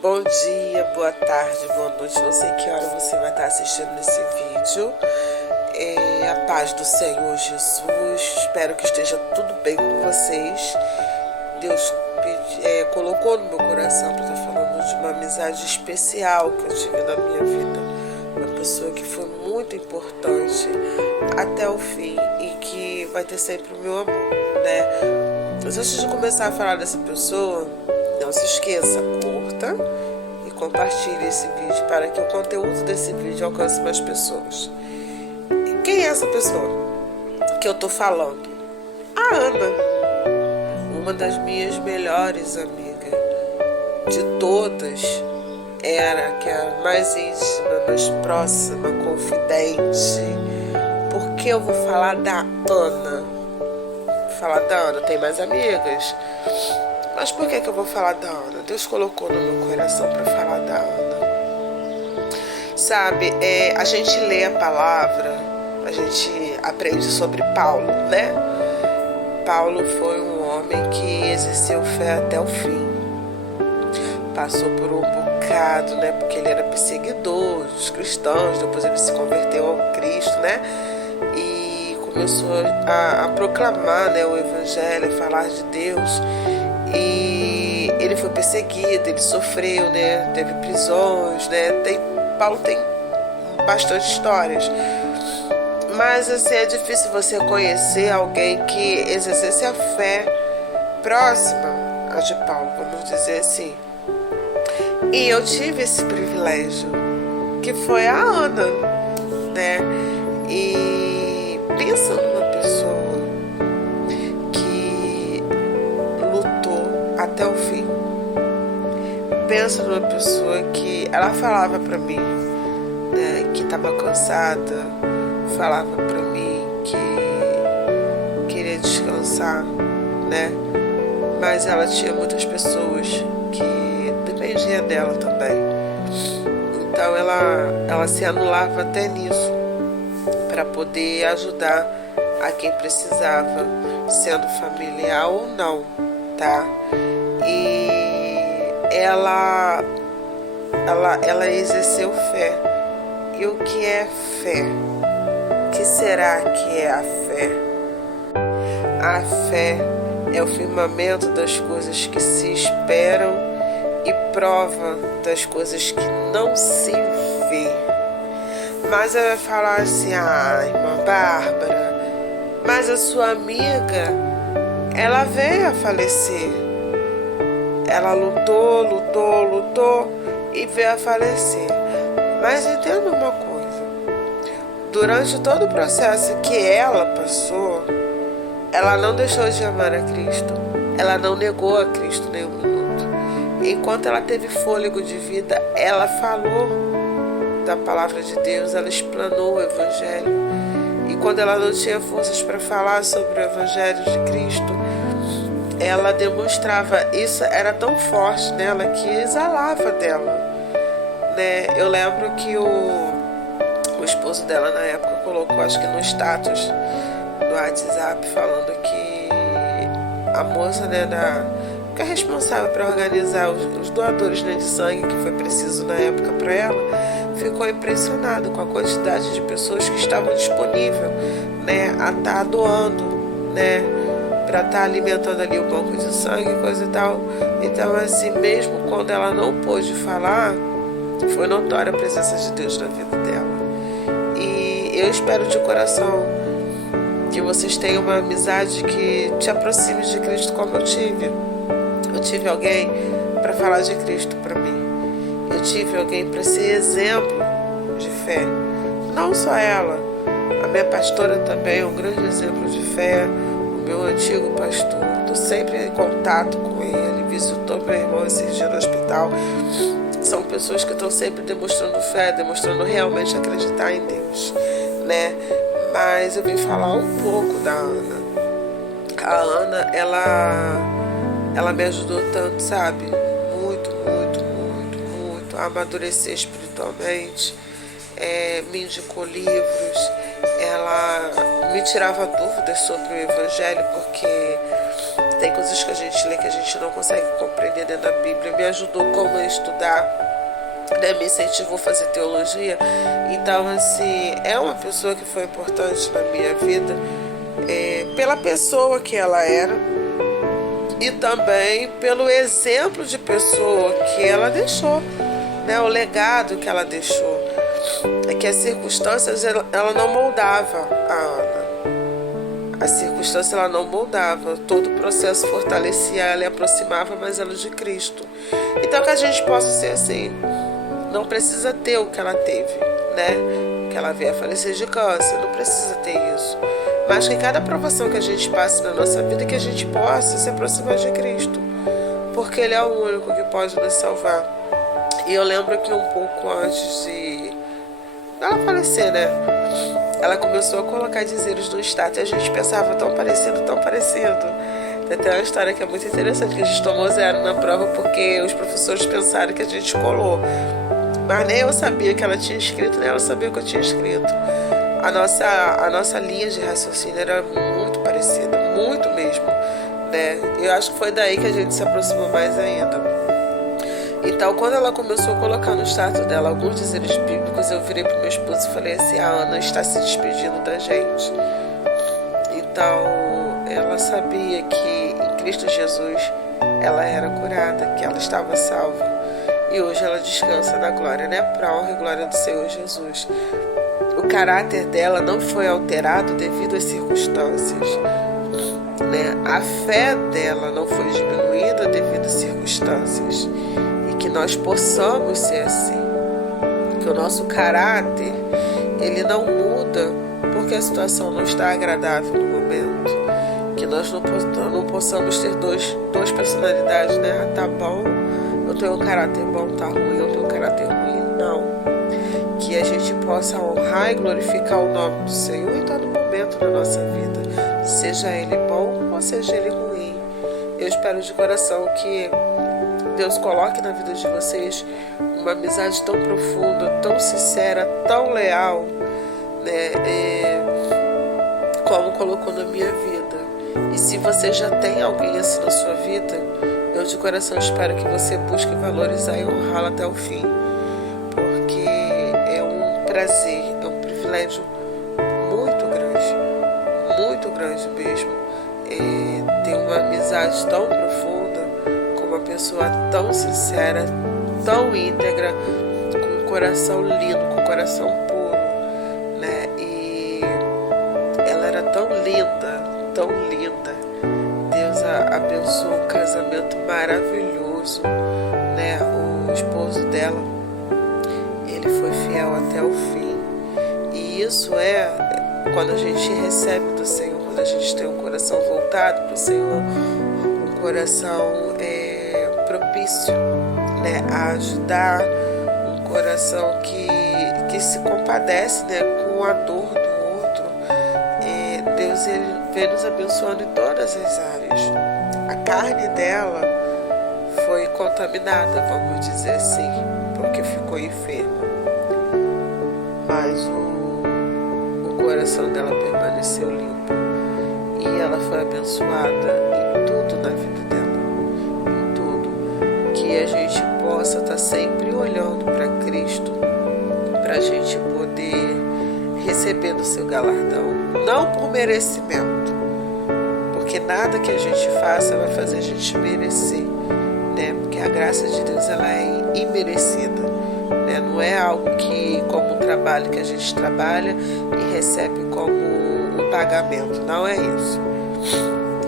Bom dia, boa tarde, boa noite. Não sei que hora você vai estar assistindo esse vídeo. A paz do Senhor Jesus. Espero que esteja tudo bem com vocês. Deus colocou no meu coração para estar falando de uma amizade especial que eu tive na minha vida. Uma pessoa que foi muito importante até o fim e que vai ter sempre o meu amor, né? Mas antes de começar a falar dessa pessoa, não se esqueça, curta e compartilhe esse vídeo para que o conteúdo desse vídeo alcance mais pessoas. E quem é essa pessoa que eu tô falando? A Ana, uma das minhas melhores amigas. De todas, era que a mais íntima, mais próxima, confidente. Por que eu vou falar da Ana? Tem mais amigas? Mas por que eu vou falar da Ana? Deus colocou no meu coração para falar da Ana. Sabe, a gente lê a palavra, a gente aprende sobre Paulo, né? Paulo foi um homem que exerceu fé até o fim. Passou por um bocado, né? Porque ele era perseguidor dos cristãos, depois ele se converteu ao Cristo, né? E começou a proclamar, né, o Evangelho, a falar de Deus. E ele foi perseguido, ele sofreu, né? Teve prisões, né? Paulo tem bastante histórias. Mas assim, é difícil você conhecer alguém que exercesse a fé próxima a de Paulo, vamos dizer assim. E eu tive esse privilégio, que foi a Ana, né? E pensa numa pessoa que lutou até o fim. Pensa numa pessoa que ela falava pra mim, né, que estava cansada, falava pra mim que queria descansar, né? Mas ela tinha muitas pessoas que dependiam dela também. Então ela se anulava até nisso para poder ajudar a quem precisava, sendo familiar ou não, tá? E ela exerceu fé. E o que é fé? O que será que é a fé? A fé é o firmamento das coisas que se esperam e prova das coisas que não se vê. Mas ela vai falar assim: irmã Bárbara, mas a sua amiga, ela veio a falecer. Ela lutou e veio a falecer. Mas entenda uma coisa: durante todo o processo que ela passou, ela não deixou de amar a Cristo. Ela não negou a Cristo nem um minuto. Enquanto ela teve fôlego de vida, ela falou da palavra de Deus, ela explanou o Evangelho. E quando ela não tinha forças para falar sobre o Evangelho de Cristo, ela demonstrava. Isso era tão forte nela que exalava dela, né? Eu lembro que o esposo dela na época colocou, acho que no status do WhatsApp, falando que a moça, né, que é responsável para organizar os doadores, né, de sangue que foi preciso na época para ela, ficou impressionado com a quantidade de pessoas que estavam disponíveis, né, a estar doando, né, para estar alimentando ali o banco de sangue, coisa e tal. Então, assim, mesmo quando ela não pôde falar, foi notória a presença de Deus na vida dela. E eu espero de coração que vocês tenham uma amizade que te aproxime de Cristo, como eu tive. Eu tive alguém para falar de Cristo para mim. Eu tive alguém para ser exemplo de fé. Não só ela, a minha pastora também é um grande exemplo de fé. O meu antigo pastor, estou sempre em contato com ele, visitou meu irmão esses dias no hospital. São pessoas que estão sempre demonstrando fé, demonstrando realmente acreditar em Deus, né? Mas eu vim falar um pouco da Ana. A Ana, ela me ajudou tanto, sabe? Muito a amadurecer espiritualmente. Me indicou livros. Ela me tirava dúvidas sobre o Evangelho, porque Tem coisas que a gente lê que a gente não consegue compreender dentro da Bíblia. Me ajudou como eu estudar, né? Me incentivou a fazer teologia. Então, assim, é uma pessoa que foi importante na minha vida, pela pessoa que ela era e também pelo exemplo de pessoa que ela deixou, né? O legado que ela deixou. É que as circunstâncias, ela não moldava a Ana. A circunstância, ela não moldava. Todo o processo fortalecia ela e aproximava mais ela de Cristo. Então, que a gente possa ser assim. Não precisa ter o que ela teve, né? Que ela veio a falecer de câncer. Não precisa ter isso. Mas que cada provação que a gente passe na nossa vida, que a gente possa se aproximar de Cristo. Porque Ele é o único que pode nos salvar. E eu lembro que um pouco antes de ela falecer, né? Ela começou a colocar dizeres no status e a gente pensava tão parecido, tão parecido. Tem até uma história que é muito interessante, que a gente tomou 0 na prova porque os professores pensaram que a gente colou. Mas nem eu sabia que ela tinha escrito, nem ela sabia que eu tinha escrito. A nossa linha de raciocínio era muito parecida, muito mesmo, né? Eu acho que foi daí que a gente se aproximou mais ainda. Então, quando ela começou a colocar no status dela alguns dizeres bíblicos, eu virei pro meu esposo e falei assim: a Ana está se despedindo da gente. Então, ela sabia que em Cristo Jesus ela era curada, que ela estava salva. E hoje ela descansa na glória, né? Para a honra e glória do Senhor Jesus. O caráter dela não foi alterado devido às circunstâncias, né? A fé dela não foi diminuída devido às circunstâncias. Que nós possamos ser assim, que o nosso caráter ele não muda porque a situação não está agradável no momento, que nós não possamos ter duas personalidades, né? Ah, tá bom, eu tenho um caráter bom, tá ruim, eu tenho um caráter ruim. Não, que a gente possa honrar e glorificar o nome do Senhor em todo momento da nossa vida, seja ele bom ou seja ele ruim. Eu espero de coração que Deus coloque na vida de vocês uma amizade tão profunda, tão sincera, tão leal, né? Como colocou na minha vida. E se você já tem alguém assim na sua vida, eu de coração espero que você busque valorizar e honrá-la até o fim. Porque é um prazer, é um privilégio muito grande mesmo, ter uma amizade tão profunda, uma pessoa tão sincera, tão íntegra, com um coração lindo, com um coração puro, né? E ela era tão linda, tão linda. Deus a abençoou, um casamento maravilhoso, né? O esposo dela, ele foi fiel até o fim. E isso é quando a gente recebe do Senhor, quando a gente tem um coração voltado para o Senhor, um coração propício, né, a ajudar, um coração que se compadece, né, com a dor do outro. Deus ele vem nos abençoando em todas as áreas. A carne dela foi contaminada, vamos dizer assim, porque ficou enferma, mas o coração dela permaneceu limpo e ela foi abençoada em tudo na vida dela. Que a gente possa estar sempre olhando para Cristo, para a gente poder receber do seu galardão, não por merecimento, porque nada que a gente faça vai fazer a gente merecer, né? Porque a graça de Deus ela é imerecida, né? Não é algo que como um trabalho que a gente trabalha e recebe como um pagamento, não é isso.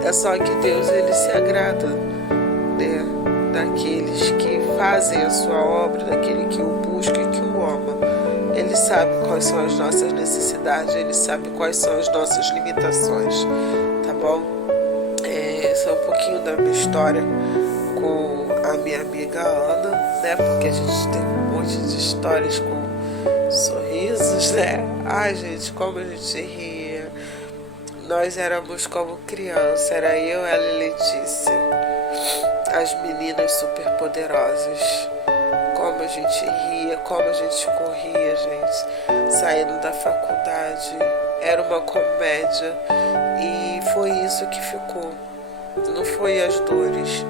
É só que Deus ele se agrada, né, daqueles que fazem a sua obra, daquele que o busca e que o ama. Ele sabe quais são as nossas necessidades, ele sabe quais são as nossas limitações, tá bom? Esse é um pouquinho da minha história com a minha amiga Ana, né? Porque a gente tem um monte de histórias com sorrisos, né? Ai, gente, como a gente ria. Nós éramos como criança, era eu, ela e Letícia. As meninas super poderosas, como a gente ria, como a gente corria, gente, saindo da faculdade, era uma comédia e foi isso que ficou, Não foi as dores,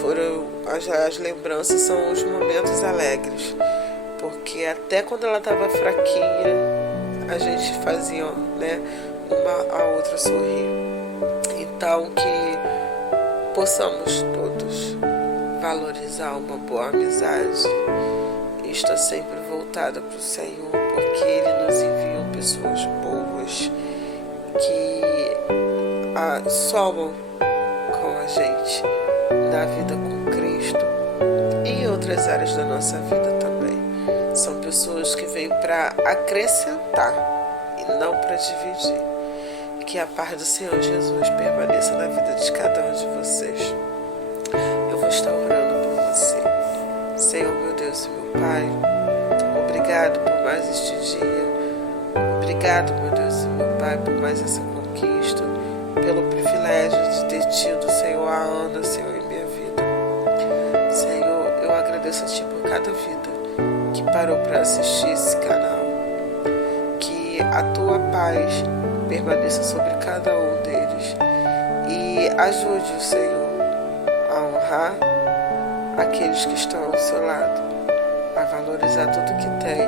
foram as lembranças, são os momentos alegres. Porque até quando ela estava fraquinha, a gente fazia, né, uma a outra sorrir. Então que possamos todos valorizar uma boa amizade e estar sempre voltada para o Senhor, porque Ele nos enviou pessoas boas que somam com a gente na vida com Cristo e em outras áreas da nossa vida também. São pessoas que vêm para acrescentar e não para dividir. Que a paz do Senhor Jesus permaneça na vida de cada um de vocês. Eu vou estar orando por você. Senhor, meu Deus e meu Pai, obrigado por mais este dia. Obrigado, meu Deus e meu Pai, por mais essa conquista, pelo privilégio de ter tido, Senhor, a Ana, Senhor, em minha vida. Senhor, eu agradeço a Ti por cada vida que parou para assistir esse canal. Que a Tua paz permaneça sobre cada um deles e ajude o Senhor a honrar aqueles que estão ao seu lado, a valorizar tudo que tem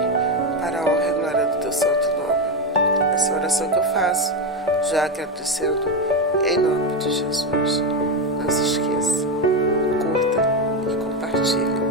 para a honra e glória do Teu santo nome. Essa oração que eu faço, já agradecendo em nome de Jesus. Não se esqueça, curta e compartilhe.